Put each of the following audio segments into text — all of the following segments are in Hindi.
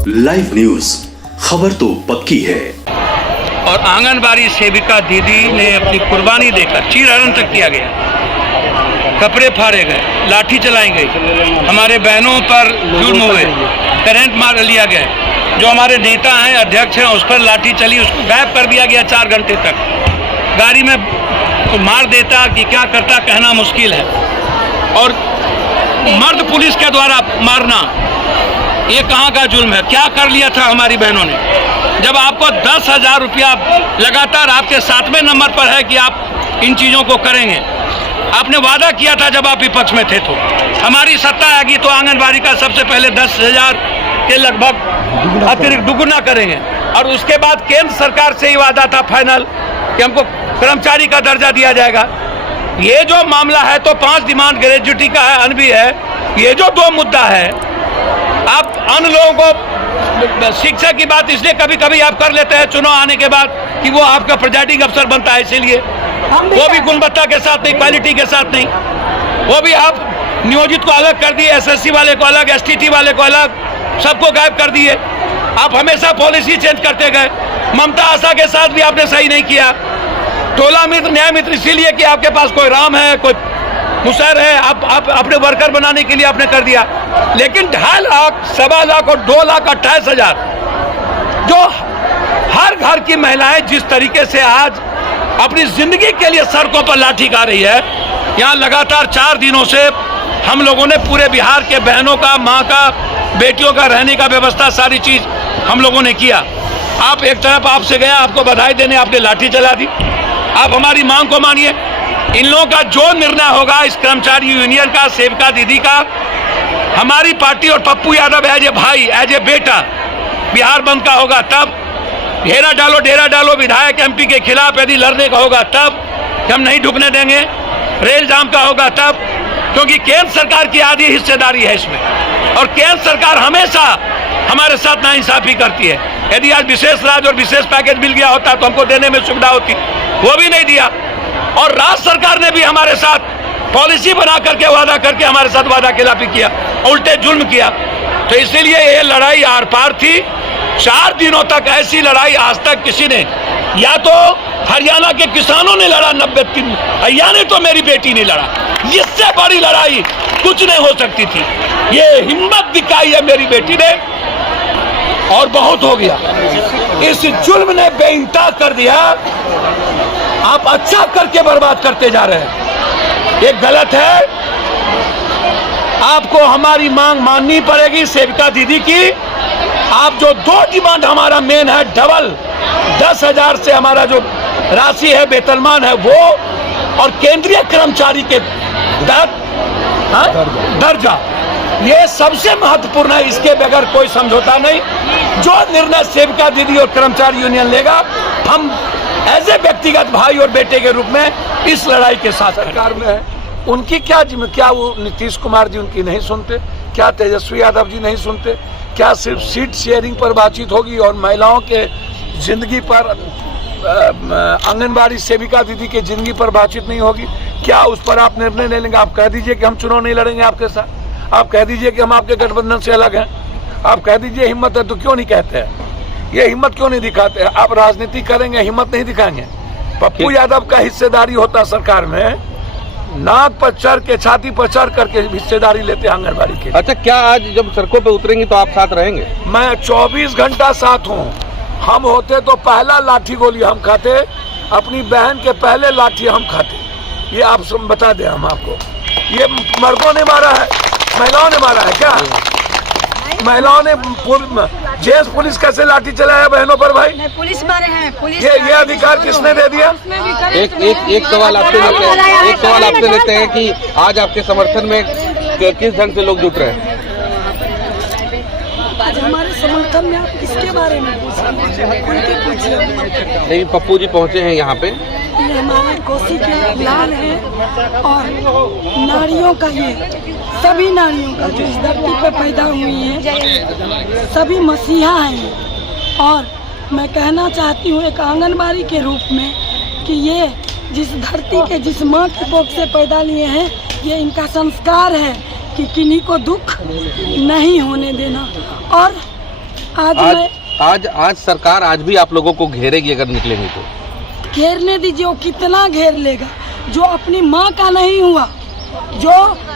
लाइव न्यूज, खबर तो पक्की है। और आंगनबाड़ी सेविका दीदी ने अपनी कुर्बानी देकर चीरहरण तक किया गया, कपड़े फाड़े गए, लाठी चलाई गई, हमारे बहनों पर जुर्म हुए, करंट मार लिया गया, जो हमारे नेता हैं, अध्यक्ष हैं, उस पर लाठी चली, उसको गायब कर दिया गया 4 घंटे तक। गाड़ी में तो मार देता कि क्या करता कहना मुश्किल है। और मर्द पुलिस के द्वारा मारना, ये कहाँ का जुल्म है? क्या कर लिया था हमारी बहनों ने? जब आपको 10,000 रुपया लगातार आपके 7वें नंबर पर है कि आप इन चीज़ों को करेंगे, आपने वादा किया था जब आप विपक्ष में थे, तो हमारी सत्ता आएगी तो आंगनबाड़ी का सबसे पहले 10,000 के लगभग अतिरिक्त दुगुना करेंगे। और उसके बाद केंद्र सरकार से ही वादा था फाइनल कि हमको कर्मचारी का दर्जा दिया जाएगा। ये जो मामला है तो 5 डिमांड ग्रेजुएटी का है, अन भी है। ये जो 2 मुद्दा है, आप अन्य लोगों को शिक्षा की बात इसलिए कभी कभी आप कर लेते हैं चुनाव आने के बाद कि वो आपका प्रेजाइडिंग अफसर बनता है, इसीलिए वो भी गुणवत्ता के साथ नहीं, क्वालिटी के साथ नहीं। वो भी आप नियोजित को अलग कर दिए, एसएससी वाले को अलग, एसटीटी वाले को अलग, सबको गायब कर दिए। आप हमेशा पॉलिसी चेंज करते गए। ममता आशा के साथ भी आपने सही नहीं किया। टोला मित्र, न्याय मित्र इसीलिए कि आपके पास कोई राम है, कोई मुसैर है, आप अपने वर्कर बनाने के लिए आपने कर दिया। लेकिन 2.5 लाख, 1.25 लाख और 2,28,000 जो हर घर की महिलाएं जिस तरीके से आज अपनी जिंदगी के लिए सड़कों पर लाठी खा रही है, यहाँ लगातार 4 दिनों से हम लोगों ने पूरे बिहार के बहनों का, माँ का, बेटियों का रहने का व्यवस्था, सारी चीज हम लोगों ने किया। आप एक तरफ आपसे गए, आपको बधाई देने आपने लाठी चला दी। आप हमारी मांग को मानिए। इन लोगों का जो निर्णय होगा, इस कर्मचारी यूनियन का, सेविका दीदी का, हमारी पार्टी और पप्पू यादव एज ए भाई, एज ए बेटा, बिहार बंद का होगा तब, डेरा डालो विधायक एमपी के खिलाफ यदि लड़ने का होगा तब, हम नहीं ढुकने देंगे। रेल जाम का होगा तब, क्योंकि केंद्र सरकार की आधी हिस्सेदारी है इसमें, और केंद्र सरकार हमेशा हमारे साथ नाइंसाफी करती है। यदि आज विशेष राज्य और विशेष पैकेज मिल गया होता तो हमको देने में सुविधा होती, वो भी नहीं दिया। और राज्य सरकार ने भी हमारे साथ पॉलिसी बना करके, वादा करके हमारे साथ वादा खिलाफी किया, उल्टे जुल्म किया। तो इसीलिए ये लड़ाई आर पार थी। 4 दिनों तक ऐसी लड़ाई आज तक किसी ने, या तो हरियाणा के किसानों ने लड़ा 90 दिन, या नहीं तो मेरी बेटी ने लड़ा। इससे बड़ी लड़ाई कुछ नहीं हो सकती थी। ये हिम्मत दिखाई है मेरी बेटी ने, और बहुत हो गया। इस जुल्म ने बेइंतहा कर दिया। आप अच्छा करके बर्बाद करते जा रहे हैं, ये गलत है। आपको हमारी मांग माननी पड़ेगी सेविका दीदी की। आप जो 2 डिमांड हमारा मेन है, डबल 10,000 से हमारा जो राशि है, वेतनमान है वो, और केंद्रीय कर्मचारी के दर्जा, ये सबसे महत्वपूर्ण है। इसके बगैर कोई समझौता नहीं। जो निर्णय सेविका दीदी और कर्मचारी यूनियन लेगा, हम एज ए व्यक्तिगत भाई और बेटे के रूप में इस लड़ाई के साथ सरकार में है। उनकी क्या वो नीतीश कुमार जी उनकी नहीं सुनते? क्या तेजस्वी यादव जी नहीं सुनते? क्या सिर्फ सीट शेयरिंग पर बातचीत होगी और महिलाओं के जिंदगी पर, आंगनबाड़ी सेविका दीदी के जिंदगी पर बातचीत नहीं होगी? क्या उस पर आप निर्णय ले लेंगे? आप कह दीजिए कि हम चुनाव नहीं लड़ेंगे आपके साथ, आप कह दीजिए कि हम आपके गठबंधन से अलग हैं, आप कह दीजिए हिम्मत है, तो क्यों नहीं कहते हैं? ये हिम्मत क्यों नहीं दिखाते हैं? आप राजनीति करेंगे, हिम्मत नहीं दिखाएंगे। पप्पू यादव का हिस्सेदारी होता सरकार में, नाक पर चढ़ के, छाती पर चढ़ करके हिस्सेदारी लेते आंगनबाड़ी के। अच्छा, क्या आज जब सड़कों पे उतरेंगे तो आप साथ रहेंगे? मैं 24 घंटा साथ हूँ। हम होते तो पहला लाठी गोली हम खाते, अपनी बहन के पहले लाठी हम खाते। ये आप सब बता दें हम आपको। ये मर्दों ने मारा है, महिलाओं ने मारा है क्या? महिलाओं ने, जेंट्स पुलिस कैसे लाठी चलाया बहनों पर भाई? नहीं, पुलिस मारे हैं। पुलिस ये अधिकार किसने दे दिया? एक सवाल आपसे लेते हैं कि आज आपके समर्थन में किस ढंग से लोग जुट रहे हैं? आज हमारे समर्थन में आप किसके बारे में पूछिए? नहीं, पप्पू जी पहुंचे हैं यहाँ पे। ये हमारे कोसी के लाल है, और नारियों का, ये सभी नारियों का जो इस धरती पे पैदा हुई हैं, सभी मसीहा हैं। और मैं कहना चाहती हूँ एक आंगनबाड़ी के रूप में कि ये जिस धरती के, जिस माँ के कोख से पैदा लिए हैं, ये इनका संस्कार है कि किन्हीं को दुख नहीं होने देना। और आज सरकार आज भी आप लोगों को घेरेगी अगर निकलेंगे तो। घेरने दीजिए, वो कितना घेर लेगा। जो अपनी माँ का नहीं हुआ, जो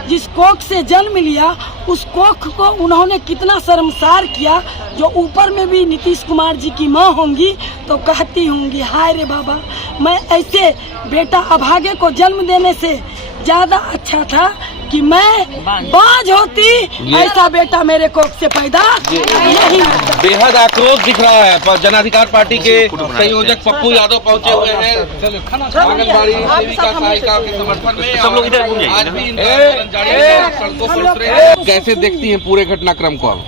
जिस कोख से जन्म लिया, उस कोख को उन्होंने कितना शर्मसार किया। जो ऊपर में भी नीतीश कुमार जी की माँ होंगी तो कहती होंगी, हाय रे बाबा, मैं ऐसे बेटा अभागे को जन्म देने से ज़्यादा अच्छा था कि मैं बाज होती, ऐसा बेटा मेरे कोख से पैदा नहीं होता। बेहद आक्रोश दिख रहा है पर जनाधिकार पार्टी के संयोजक पप्पू यादव पहुंचे हुए हैं आंगनबाड़ी सेविका सहायिका के समर्थन में। सब लोग इधर आज भी सड़कों पर उतरे हैं। कैसे देखती हैं पूरे घटनाक्रम को? अब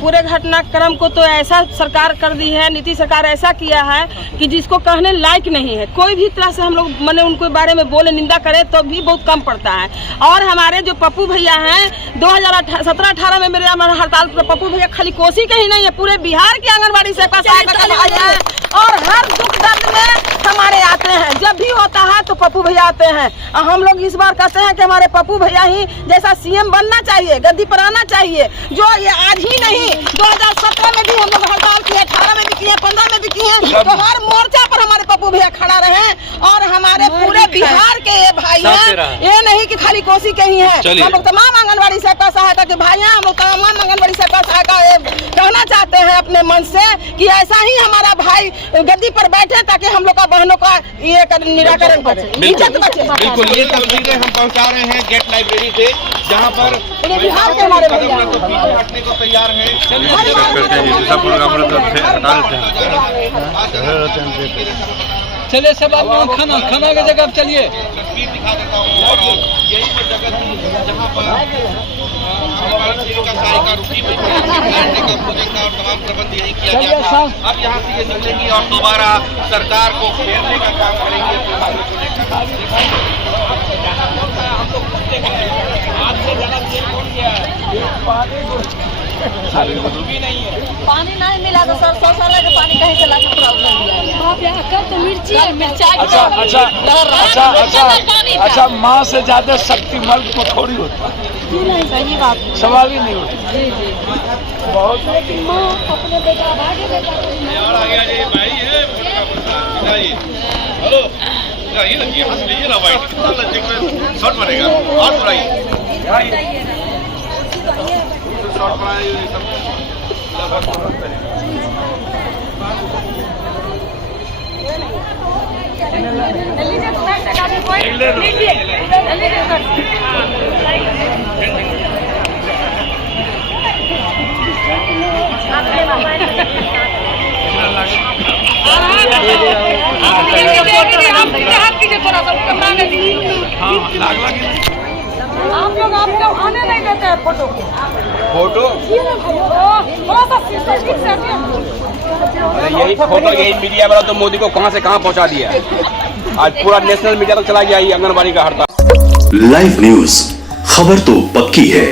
पूरे घटनाक्रम को तो ऐसा सरकार कर दी है, नीतीश सरकार ऐसा किया है कि जिसको कहने लायक नहीं है। कोई भी तरह से हम लोग मैंने उनके बारे में बोले, निंदा करें तो भी बहुत कम पड़ता है। और हमारे जो पप्पू भैया हैं 2017-18 में मेरे हड़ताल पर पप्पू भैया खाली कोसी के ही नहीं है, पूरे बिहार के आंगनबाड़ी सेविका सहायता का भाई है। और हर दुख दर्द में हमारे आते हैं, जब भी होता है तो पप्पू भैया आते हैं। हम लोग इस बार कहते हैं कि हमारे पप्पू भैया ही जैसा सीएम बनना चाहिए, गद्दी पर आना चाहिए। जो ये आज ही नहीं 2017 में भी हम लोग हड़ताल किए, 18 में भी किए, 15 में भी किए, तो हर मोर्चा पर हमारे पप्पू भैया खड़ा रहे। और हमारे पूरे बिहार के ये भाई हैं, ये नहीं कि खाली कोसी के ही हैं। हम लोग तमाम आंगनबाड़ी सेविका सहायता के भाई हैं। हम लोग तमाम आंगनबाड़ी सेविका सहायता कहना चाहते हैं अपने मन से कि ऐसा ही हमारा भाई गद्दी पर बैठे ताकि हम लोग का बहनों का ये निराकरण बचे, इज्जत बचे। बिल्कुल, ये तस्वीरें हम पहुंचा रहे हैं गेट लाइब्रेरी से, जहां पर बिहार के हमारे भैया हटने को तैयार है। चलिए सब आप खाना की जगह चलिए। तस्वीर दिखा देता हूँ और यही वो जगह थी जहाँ पर सेविका सहायिका रुकी हुई थी, बैठने का भोजन का और तमाम प्रबंध यही किया गया था। अब यहाँ से ये निकलेंगी और दोबारा सरकार को घेरने का काम करेंगे। पानी नहीं मिला तो सर 100 साल के पानी कहीं से ला के प्रॉब्लम दिया तो मिर्ची अच्छा माँ से ज्यादा शक्ति मर्द को थोड़ी होता है। सही बात, सवाल ही नहीं होता। बहुत माँ अपने बेटा भागे बेटा हेलो ये लगी हंस लीजिए ना भाई, कितना लज्जित में शॉट बनेगा और थोड़ा आप लोग आने नहीं देते हैं फोटो को। फोटो यही फोटो यही मीडिया वाला तो मोदी को कहां से कहां पहुंचा दिया। आज पूरा नेशनल मीडिया तक चला गया ये आंगनबाड़ी का हड़ताल। लाइव न्यूज, खबर तो पक्की है।